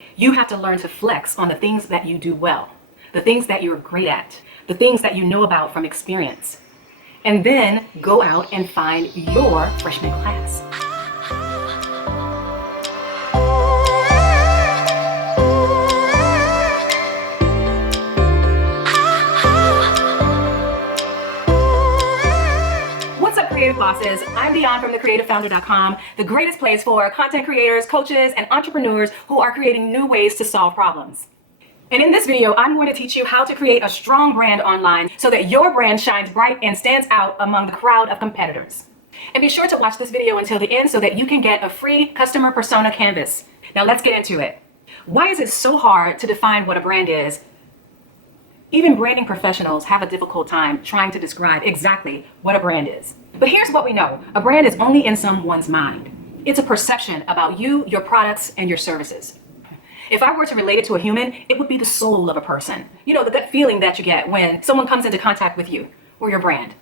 You have to learn to flex on the things that you do well, the things that you're great at, the things that you know about from experience, and then go out and find your freshman class. What's up, Creative Bosses? I'm Dion from thecreativefounder.com, the greatest place for content creators, coaches, and entrepreneurs who are creating new ways to solve problems. And in this video, I'm going to teach you how to create a strong brand online so that your brand shines bright and stands out among the crowd of competitors. And be sure to watch this video until the end so that you can get a free customer persona canvas. Now let's get into it. Why is it so hard to define what a brand is? Even branding professionals have a difficult time trying to describe exactly what a brand is. But here's what we know. A brand is only in someone's mind. It's a perception about you, your products, and your services. If I were to relate it to a human, it would be the soul of a person. You know, the gut feeling that you get when someone comes into contact with you or your brand.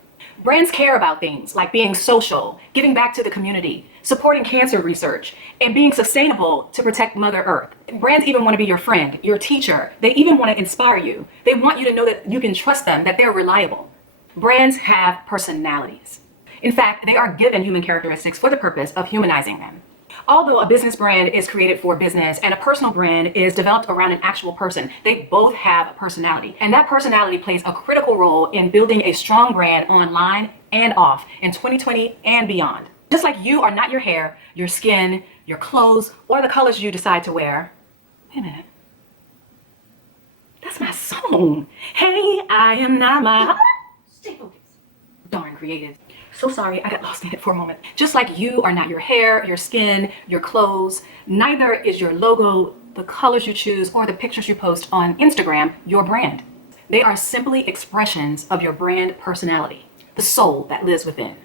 Brands care about things like being social, giving back to the community, supporting cancer research, and being sustainable to protect Mother Earth. Brands even want to be your friend, your teacher. They even want to inspire you. They want you to know that you can trust them, that they're reliable. Brands have personalities. In fact, they are given human characteristics for the purpose of humanizing them. Although a business brand is created for business and a personal brand is developed around an actual person, they both have a personality. And that personality plays a critical role in building a strong brand online and off in 2020 and beyond. Just like you are not your hair, your skin, your clothes, or the colors you decide to wear. Wait a minute. That's my song. Hey, I am not my... Stay focused. Darn creative. So sorry, I got lost in it for a moment. Just like you are not your hair, your skin, your clothes, neither is your logo, the colors you choose, or the pictures you post on Instagram your brand. They are simply expressions of your brand personality, the soul that lives within.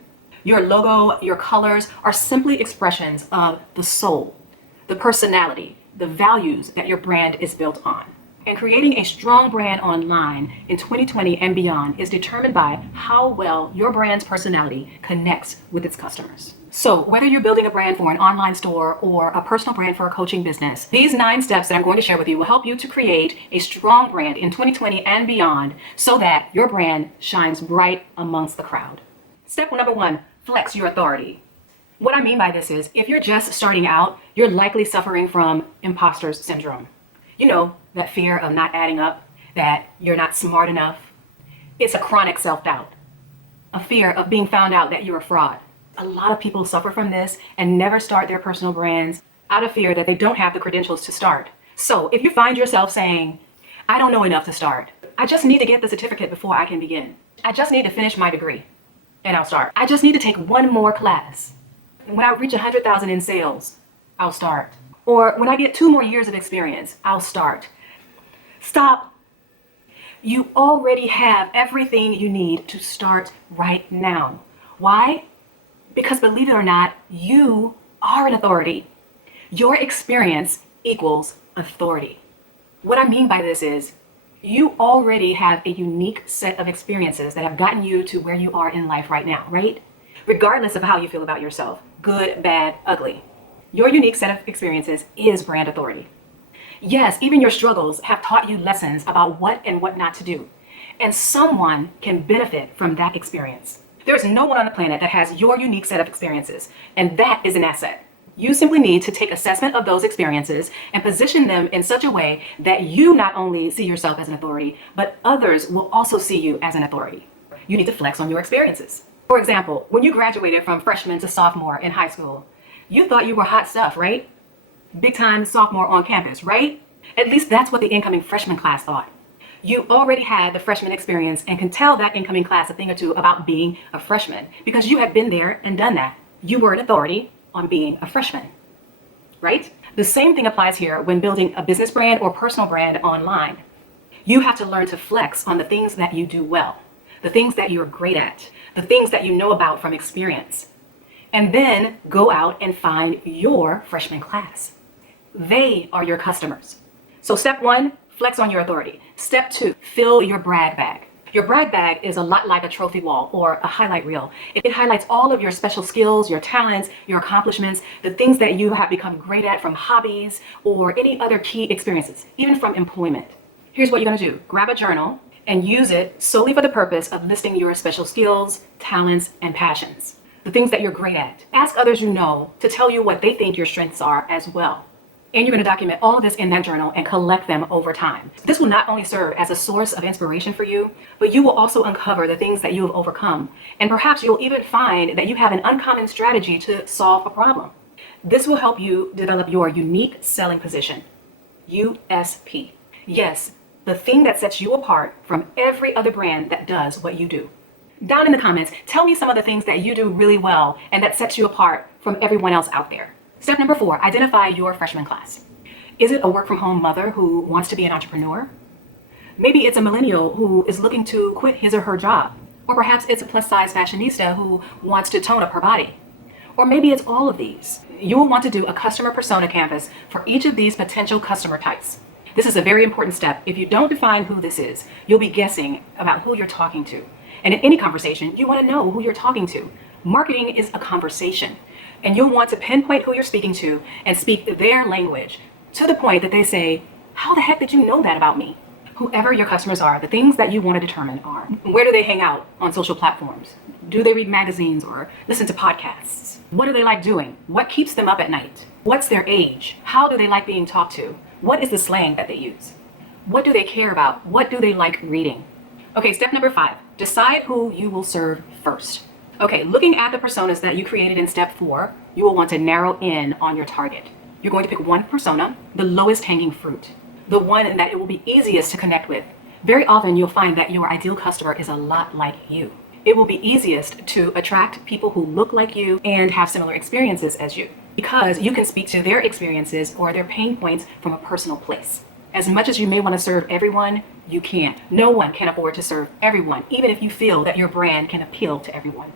Your logo, your colors are simply expressions of the soul, the personality, the values that your brand is built on. And creating a strong brand online in 2020 and beyond is determined by how well your brand's personality connects with its customers. So whether you're building a brand for an online store or a personal brand for a coaching business, these 9 steps that I'm going to share with you will help you to create a strong brand in 2020 and beyond so that your brand shines bright amongst the crowd. Step number 1, flex your authority. What I mean by this is if you're just starting out, you're likely suffering from imposter syndrome. You know, that fear of not adding up, that you're not smart enough. It's a chronic self-doubt, a fear of being found out that you're a fraud. A lot of people suffer from this and never start their personal brands out of fear that they don't have the credentials to start. So if you find yourself saying, I don't know enough to start. I just need to get the certificate before I can begin. I just need to finish my degree and I'll start. I just need to take one more class. And when I reach 100,000 in sales, I'll start. Or when I get 2 more years of experience, I'll start. Stop. You already have everything you need to start right now. Why? Because believe it or not, you are an authority. Your experience equals authority. What I mean by this is you already have a unique set of experiences that have gotten you to where you are in life right now, right? Regardless of how you feel about yourself, good, bad, ugly. Your unique set of experiences is brand authority. Yes, even your struggles have taught you lessons about what and what not to do. And someone can benefit from that experience. There's no one on the planet that has your unique set of experiences, and that is an asset. You simply need to take assessment of those experiences and position them in such a way that you not only see yourself as an authority, but others will also see you as an authority. You need to flex on your experiences. For example, when you graduated from freshman to sophomore in high school, you thought you were hot stuff, right? Big time sophomore on campus, right? At least that's what the incoming freshman class thought. You already had the freshman experience and can tell that incoming class a thing or two about being a freshman because you had been there and done that. You were an authority on being a freshman, right? The same thing applies here when building a business brand or personal brand online. You have to learn to flex on the things that you do well, the things that you're great at, the things that you know about from experience. And then go out and find your freshman class. They are your customers. So step 1, flex on your authority. Step 2, fill your brag bag. Your brag bag is a lot like a trophy wall or a highlight reel. It highlights all of your special skills, your talents, your accomplishments, the things that you have become great at from hobbies or any other key experiences, even from employment. Here's what you're going to do. Grab a journal and use it solely for the purpose of listing your special skills, talents, and passions, the things that you're great at. Ask others you know to tell you what they think your strengths are as well. And you're going to document all of this in that journal and collect them over time. This will not only serve as a source of inspiration for you, but you will also uncover the things that you have overcome. And perhaps you'll even find that you have an uncommon strategy to solve a problem. This will help you develop your unique selling position, USP. Yes, the thing that sets you apart from every other brand that does what you do. Down in the comments, tell me some of the things that you do really well and that sets you apart from everyone else out there. Step number 4, identify your freshman class. Is it a work from home mother who wants to be an entrepreneur? Maybe it's a millennial who is looking to quit his or her job. Or perhaps it's a plus size fashionista who wants to tone up her body. Or maybe it's all of these. You will want to do a customer persona canvas for each of these potential customer types. This is a very important step. If you don't define who this is, you'll be guessing about who you're talking to. And in any conversation, you want to know who you're talking to. Marketing is a conversation, and you'll want to pinpoint who you're speaking to and speak their language to the point that they say, how the heck did you know that about me? Whoever your customers are, the things that you want to determine are, where do they hang out on social platforms? Do they read magazines or listen to podcasts? What do they like doing? What keeps them up at night? What's their age? How do they like being talked to? What is the slang that they use? What do they care about? What do they like reading? Okay, step number 5, decide who you will serve first. Okay, looking at the personas that you created in step 4, you will want to narrow in on your target. You're going to pick one persona, the lowest hanging fruit, the one that it will be easiest to connect with. Very often you'll find that your ideal customer is a lot like you. It will be easiest to attract people who look like you and have similar experiences as you, because you can speak to their experiences or their pain points from a personal place. As much as you may want to serve everyone, you can't. No one can afford to serve everyone, even if you feel that your brand can appeal to everyone.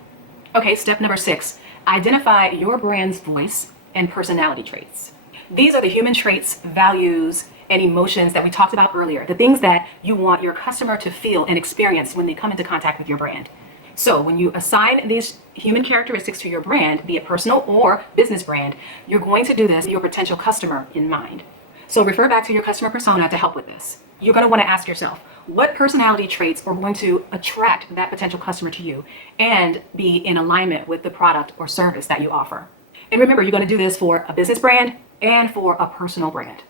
Okay, step number 6, identify your brand's voice and personality traits. These are the human traits, values, and emotions that we talked about earlier, the things that you want your customer to feel and experience when they come into contact with your brand. So when you assign these human characteristics to your brand, be it personal or business brand, you're going to do this with your potential customer in mind. So refer back to your customer persona to help with this. You're going to want to ask yourself, what personality traits are going to attract that potential customer to you and be in alignment with the product or service that you offer? And remember, you're going to do this for a business brand and for a personal brand.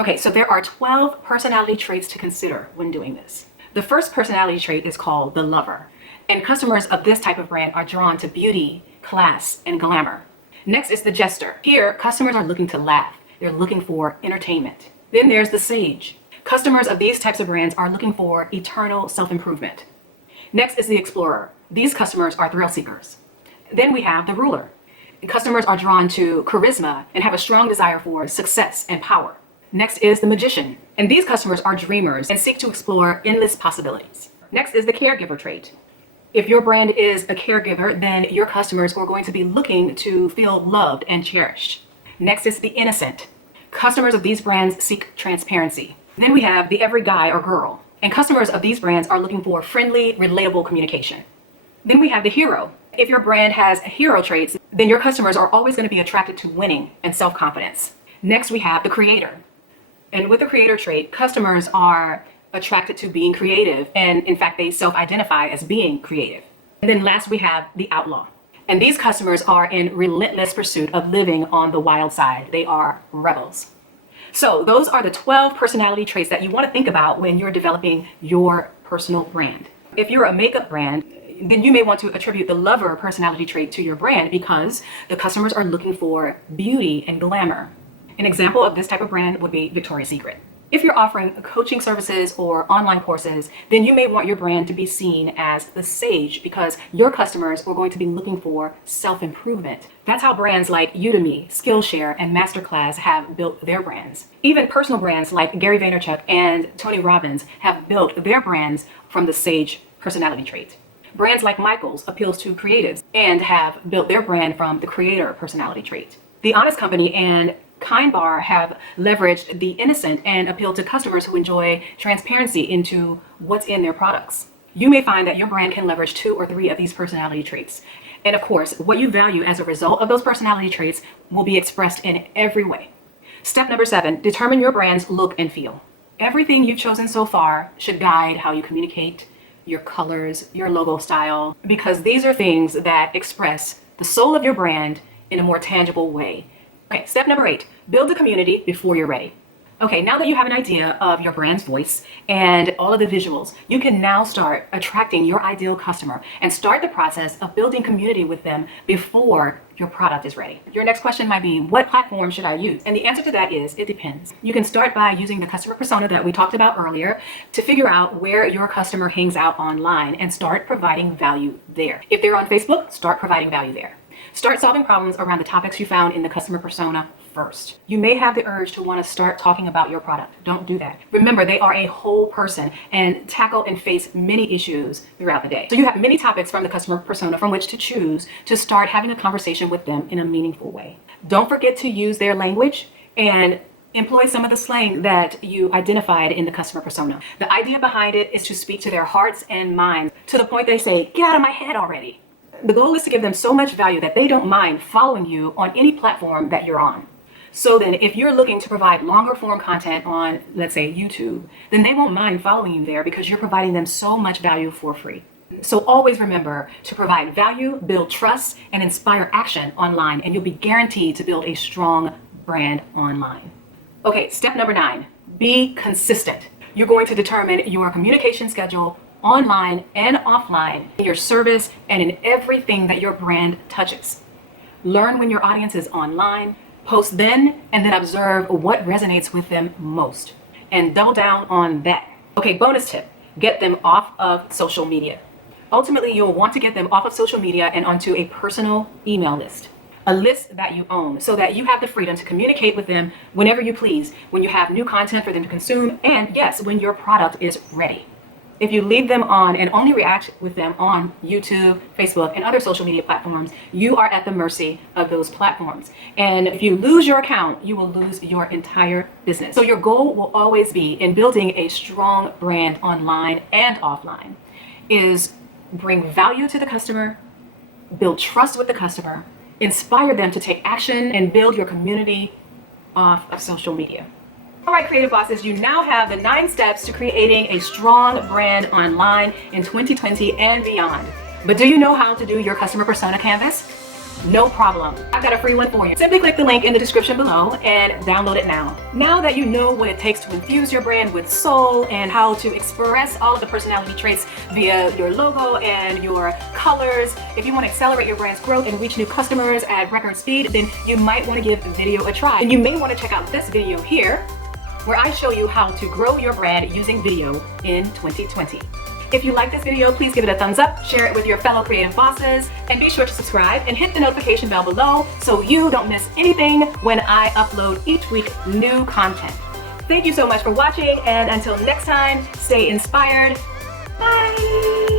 Okay, so there are 12 personality traits to consider when doing this. The first personality trait is called the lover. And customers of this type of brand are drawn to beauty, class, and glamour. Next is the jester. Here, customers are looking to laugh. They're looking for entertainment. Then there's the sage. Customers of these types of brands are looking for eternal self-improvement. Next is the explorer. These customers are thrill seekers. Then we have the ruler. Customers are drawn to charisma and have a strong desire for success and power. Next is the magician. And these customers are dreamers and seek to explore endless possibilities. Next is the caregiver trait. If your brand is a caregiver, then your customers are going to be looking to feel loved and cherished. Next is the innocent. Customers of these brands seek transparency. Then we have the every guy or girl. And customers of these brands are looking for friendly, relatable communication. Then we have the hero. If your brand has hero traits, then your customers are always going to be attracted to winning and self-confidence. Next, we have the creator. And with the creator trait, customers are attracted to being creative. And in fact, they self-identify as being creative. And then last, we have the outlaw. And these customers are in relentless pursuit of living on the wild side. They are rebels. So those are the 12 personality traits that you want to think about when you're developing your personal brand. If you're a makeup brand, then you may want to attribute the lover personality trait to your brand because the customers are looking for beauty and glamour. An example of this type of brand would be Victoria's Secret. If you're offering coaching services or online courses, then you may want your brand to be seen as the sage because your customers are going to be looking for self-improvement. That's how brands like Udemy, Skillshare, and Masterclass have built their brands. Even personal brands like Gary Vaynerchuk and Tony Robbins have built their brands from the sage personality trait. Brands like Michaels appeals to creatives and have built their brand from the creator personality trait. The Honest Company and Kind Bar have leveraged the innocent and appeal to customers who enjoy transparency into what's in their products. you may find that your brand can leverage 2 or 3 of these personality traits. And of course, what you value as a result of those personality traits will be expressed in every way. Step number 7, determine your brand's look and feel. Everything you've chosen so far should guide how you communicate, your colors, your logo style, because these are things that express the soul of your brand in a more tangible way. Okay, step number 8, build a community before you're ready. Okay, now that you have an idea of your brand's voice and all of the visuals, you can now start attracting your ideal customer and start the process of building community with them before your product is ready. Your next question might be, what platform should I use? And the answer to that is, it depends. You can start by using the customer persona that we talked about earlier to figure out where your customer hangs out online and start providing value there. If they're on Facebook, start providing value there. Start solving problems around the topics you found in the customer persona first. You may have the urge to want to start talking about your product. Don't do that. Remember, they are a whole person and tackle and face many issues throughout the day. So you have many topics from the customer persona from which to choose to start having a conversation with them in a meaningful way. Don't forget to use their language and employ some of the slang that you identified in the customer persona. The idea behind it is to speak to their hearts and minds to the point they say, "Get out of my head already." The goal is to give them so much value that they don't mind following you on any platform that you're on. So then if you're looking to provide longer form content on, let's say, YouTube, then they won't mind following you there because you're providing them so much value for free. So always remember to provide value, build trust, and inspire action online, and you'll be guaranteed to build a strong brand online. Okay, step number 9, be consistent. You're going to determine your communication schedule online and offline in your service and in everything that your brand touches. Learn when your audience is online, post then, and then observe what resonates with them most and double down on that. Okay, bonus tip, get them off of social media. Ultimately, you'll want to get them off of social media and onto a personal email list, a list that you own, so that you have the freedom to communicate with them whenever you please, when you have new content for them to consume, and yes, when your product is ready. If you leave them on and only react with them on YouTube, Facebook, and other social media platforms, you are at the mercy of those platforms. And if you lose your account, you will lose your entire business. So your goal will always be, in building a strong brand online and offline, is bring value to the customer, build trust with the customer, inspire them to take action, and build your community off of social media. All right, creative bosses, you now have the 9 steps to creating a strong brand online in 2020 and beyond. But do you know how to do your customer persona canvas? No problem. I've got a free one for you. Simply click the link in the description below and download it now. Now that you know what it takes to infuse your brand with soul and how to express all of the personality traits via your logo and your colors, if you want to accelerate your brand's growth and reach new customers at record speed, then you might want to give video a try. And you may want to check out this video here, where I show you how to grow your brand using video in 2020. If you like this video, please give it a thumbs up, share it with your fellow creative bosses, and be sure to subscribe and hit the notification bell below so you don't miss anything when I upload each week new content. Thank you so much for watching, and until next time, stay inspired. Bye!